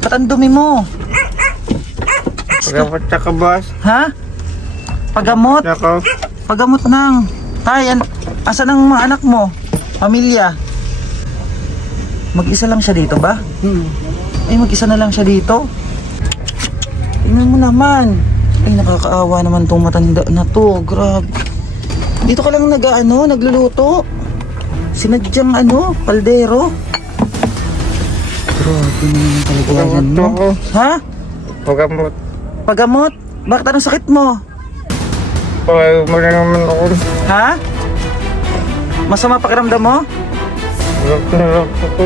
Ba't ang dumi mo? Pagamot na ka, boss. Ha? Pagamot? Nako. Pagamot ng... Tay, asan ang mga anak mo? Pamilya? Mag-isa lang siya dito ba? Ay, mag-isa na lang siya dito? Tingnan mo naman. Ay, nakakaawa naman tong matanda na to. Grabe. Dito ka lang nagluluto. Sinadyang kaldero. Grabe naman kalagayan mo. Pagamot ako. Ha? Pagamot. Pagamot? Bakit anong sakit mo? Pagayo mo na naman ako. Ha? Masama pakiramdam mo? Hirap na hirap ako.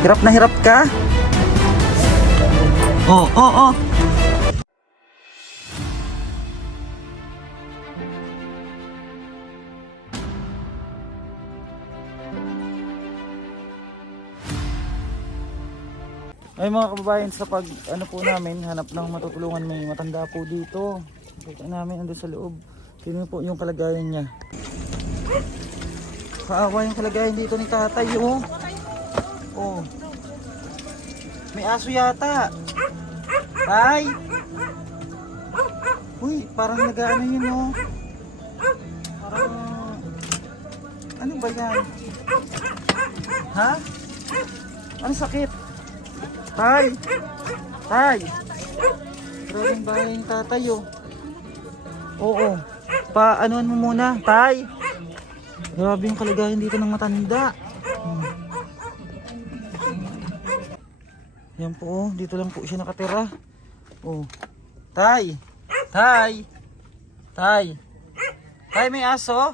Hirap na hirap ka? Oo. Ay mga kababayan, sa pag po namin, hanap ng matutulungan, may matanda po dito. Kita namin andun sa loob. Tingnan po yung kalagayan niya. Kaawa yung kalagayan dito ni tatay, oh. Oh. May aso yata. Tay! Uy, parang nag-ano yun, oh. Parang... Ano ba yan? Ha? Ano sakit? Tay! Tay! Grabing bahay yung tatay, oh. Oo. Paanoan mo muna, tay. Grabe yung kalagayan dito ng matanda. Yan po, oh. Dito lang po siya nakatira. Oh. Tay! Tay! Tay! Tay, may aso?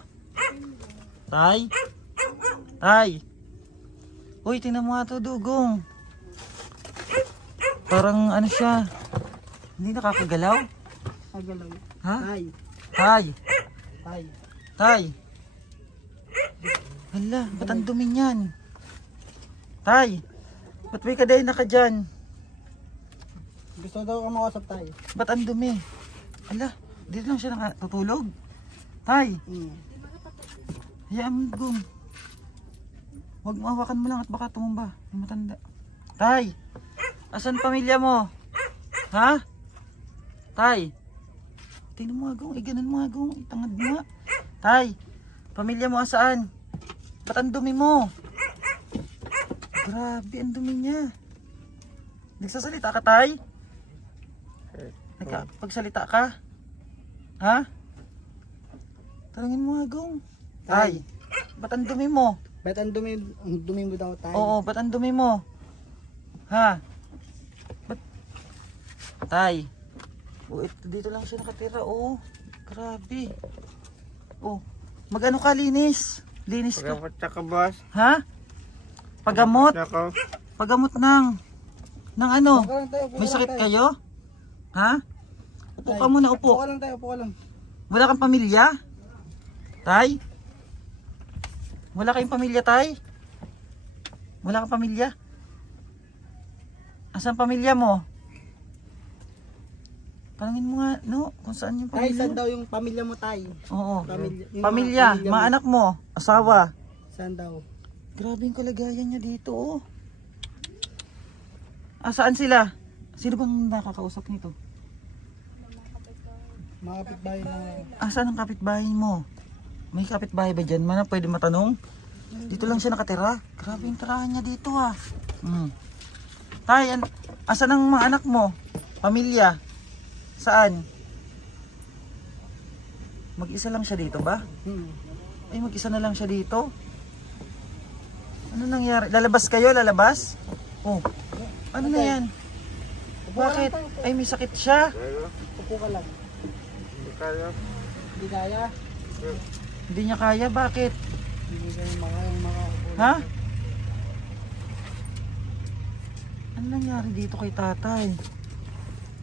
Tay! Tay! Uy, tingnan mo nga to, dugong. Parang ano siya. Hindi nakakagalaw? Agalaw. Ha? Tay. Tay! Tay. Tay! Hala, ba't ang dumi niyan? Tay! Ba't may kadena ka dyan? Gusto daw ka makausap tayo. Ba't ang dumi? Hala, dito lang siya nakatutulog. Tay! Hayaan mo, Gum. Huwag mo hawakan mo lang at baka tumumba. May matanda. Tay! Asan pamilya mo? Ha? Tay! Tingnan mo, Gum. Iganan mo, Gum. Tangad mo. Tay! Pamilya mo asaan? Ba't ang dumi mo? Grabe, ang dumi niya. Nagsasalita ka, Tay? Pagsalita ka? Ha? Tanungin mo, Gum. Tay! Ba't ang dumi mo? Ba't ang dumi mo daw tayo? Oo, ba't ang dumi mo? Ha? Ba't? Tay. Oh, dito lang siya nakatira, oh. Grabe. Oh, mag-ano ka, linis? Linis ka. Pagamot na ka, boss. Ha? Pagamot? Nako. Pagamot ng ano? Upo ka lang tayo, upo May ka sakit lang tayo. kayo? Ha? Upo Tay, ka muna, Upo upo. ka lang tayo, upo ka lang. Wala kang pamilya? Tay? Wala kayong pamilya, Tay? Wala kang pamilya? Asan pamilya mo? Tanungin mo nga, no? Kung saan yung Tay, pamilya? saan daw yung pamilya mo tayo? Oo. Pamilya. Yung Pamilya, mga mga anak mo, asawa. Saan daw? Grabe yung kalagayan niya dito, oh. Saan sila? Sino bang nakakausap nito? Mga kapitbahay na... Saan ang kapitbahay mo? May kapitbahay ba dyan? Mana pwede matanong? Dito lang siya nakatira. Grabe yung tirahan niya dito, ah. Tay, asan ang mga anak mo? Pamilya? Saan? Mag-isa lang siya dito ba? Ay, mag-isa na lang siya dito? Ano nangyari? Lalabas kayo? Lalabas? Oh. Ano na yan? Bakit? Ay, may sakit siya. Upo ka lang. Hindi kaya. Hindi kaya. Hindi niya kaya. Bakit? Hindi kayo makaupo. Ha? Ano nangyari dito kay tatay?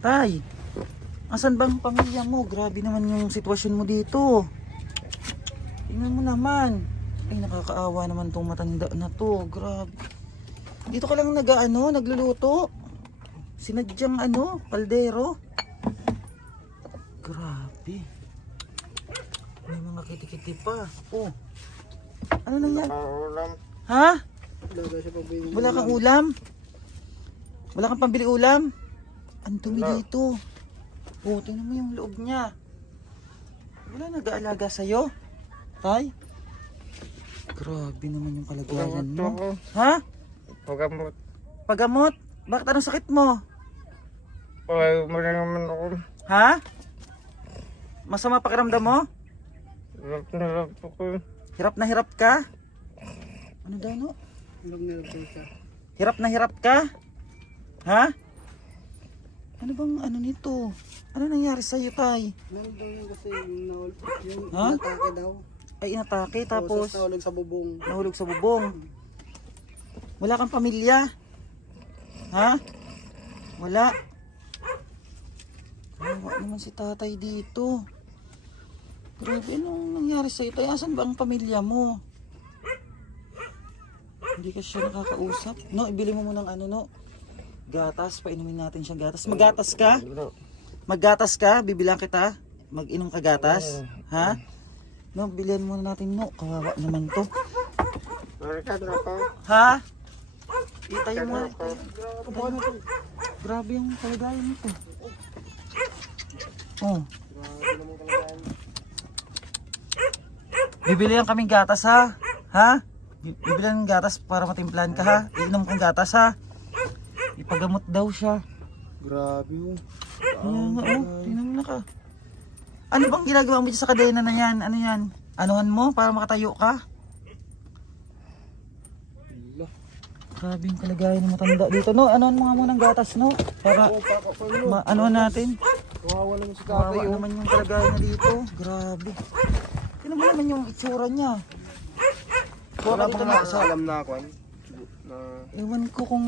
Tay, asan bang pamilya mo? Grabe naman yung sitwasyon mo dito. Tingnan mo naman. Ay, nakakaawa naman tong matanda na to. Grabe. Dito ka lang nagluluto. Sinadyang kaldero. Grabe. May mga kitikiti pa. Oh. Ano nangyari? Ulam. Ha? Wala daw siya pagbibigyan. Wala kang ulam? Wala kang pambili ulam? Ang dumi Wala. dito. Oh, tingnan mo yung loob niya. Wala nag-aalaga sa'yo? Tay? Grabe naman yung kalagayan Pagamot mo. ako. Ha? Pagamot. Pagamot? Bakit anong sakit mo? Palayo mo na naman ako. Ha? Masama pakiramdam mo? Hirap ako. Hirap na hirap ka? Ano daw no? Huwag nila po siya. Hirap na hirap ka? Ha? Ano bang ano nito? Ano nangyari sa'yo, Tay? Meron daw yung kasi yung Ha? inatake daw. Ay inatake tapos Tapos nahulog sa bubong. nahulog sa bubong. Wala kang pamilya? Ha? Wala. Kawawa naman si tatay dito. Grabe, anong nangyari sa'yo? Tay, asan ba ang pamilya mo? Hindi ka siya nakakausap? No, ibili mo muna ng ano, no? Gatas, painumin natin siya gatas. Maggatas ka? Maggatas ka? Bibilang kita? Mag-inom ka gatas? Ha? No, bilihan muna natin, no? Kawawa naman to. Marikan ako. Ha? Itayo mo. Itayo mo. Grabe yung kalagayan nito. Oh. Bibilihan kaming gatas ha. Ha? Bibilihan ng gatas para matimplahan ka ha. Iinom kang gatas ha. Ipagamot daw siya. Grabe oh. Kaya nga oh. Tingnan mo na ka. Ano bang ginagawa mo dyan sa kadena na yan? Ano yan? Anuhan mo para makatayo ka? Grabe yung kalagayan ng matanda dito. No, anuhan mo nga muna ng gatas no. Para anuhan natin. Kawawa naman si Kawawa tatay oh. naman yung kalagayan niya dito. Grabe. Tingnan mo naman yung itsura niya. Wala Dito pa na nga sa... alam na ako. Na Ewan ko kung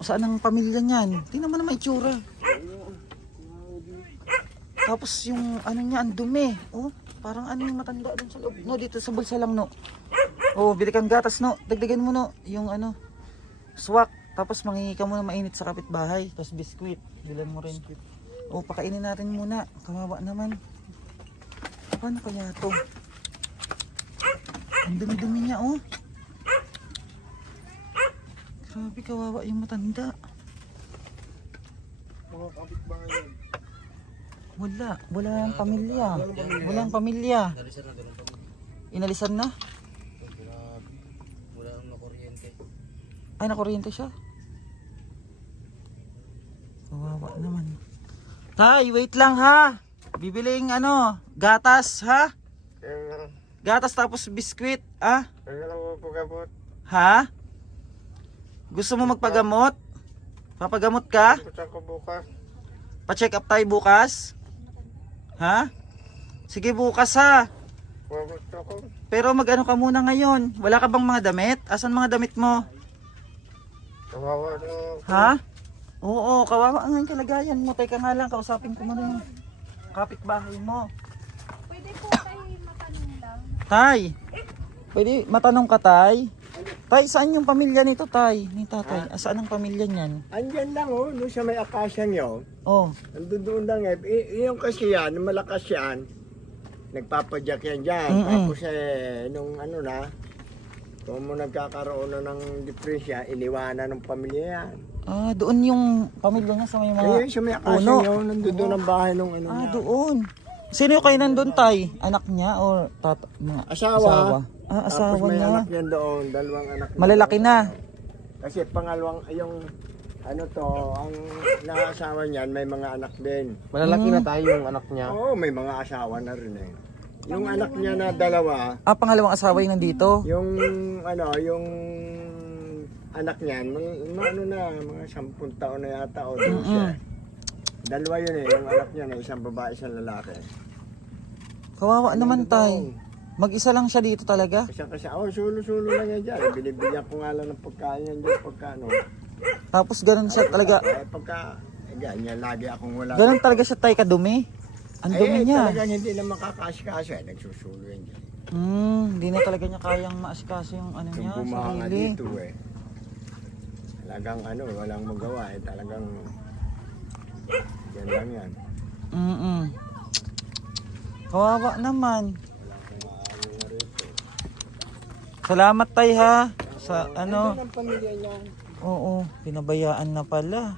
saan ang pamilya niyan. Tingnan mo naman itsura. Tapos yung ano niya, ang dumi. Oh, parang ano yung matanda dun sa loob. No, dito sa bulsa lang no. Oh, bili kang gatas no. Dagdagan mo no. Yung ano, swak. Tapos mangingi ka muna mainit sa kapitbahay. Tapos biskwit. Bilan mo rin. Oh, pakainin natin muna. Kawawa naman. Paano kaya to? Ang dumi-dumi niya oh. Grabe, kawawa yung matanda. mga kapitbahay yan. Walang pamilya. Walang pamilya. Inalisan na? Wala nang nakuryente. Ay, nakuryente siya. Kawawa naman. Tay, wait lang ha. Bibiling ano, gatas ha? Kaya Gatas tapos biskwit, ah? lang ako pagamot. Ha? Gusto mo magpagamot? Papagamot ka? Punta ko bukas. Pa-check up tayo bukas? Ha? Sige bukas ha. Pagamot ako. Pero mag-ano ka muna ngayon. Wala ka bang mga damit? Asan mga damit mo? Kawawa na ako. Ha? Oo, kawawa nga yung kalagayan mo. Teka nga lang, kausapin ko muna yung kapitbahay mo. Pwede po tayo matanong lang. Tay, pwede matanong ka tay? Tay, saan yung pamilya nito tay? Ni tatay, saan ang pamilya niyan? Andyan lang oh, doon sa may akasya niyo. Oh, Nandun doon lang eh. Yung kasi yan, malakas yan. Nagpapadyak yan dyan. Mm-mm. Tapos nung ano na, kung mo nagkakaroon na ng depresya, iniwanan ng pamilya yan. doon yung pamilya niya sa may mga Ayun, sa may akasya puno. niyo, nandun doon ang bahay nung ano niya. Doon. Sino yung kayo nandun tay? Anak niya or mga Asawa. asawa Tapos may niya. anak niya doon, dalawang anak niya. Malalaki na. Kasi pangalawang, yung ano to, ang naasawa niyan, may mga anak din. Malalaki na tayo yung anak niya. Oo, may mga asawa na rin eh. Yung anak niya na dalawa, Pangalawang asawa yung nandito. yung ano, yung anak niyan, mga ano na, mga 10 taon na yata o 12. Dalawa yun eh, yung anak niya na isang babae, isang lalaki. Kawawa naman tay. Mag-isa lang siya dito talaga. Kasi sulo-sulo lang yan dyan. Binibigyan ko nga lang ng pagkain yan dyan, pagka ano. Tapos ganun siya talaga. Pagka, ganyan, lagi akong wala. Ganun talaga siya tay kadumi. Ang dumi niya. Talagang hindi na makakaasikaso eh, nagsusulo yan dyan. Hindi na talaga niya kayang maasikaso yung ano niya, Yung bumanga sarili. dito eh. Talagang ano, walang magawa eh. Talagang, yan lang yan. Kawawa naman. Salamat tay ha. Sa ano, Ang pamilya niya. oo, pinabayaan na pala.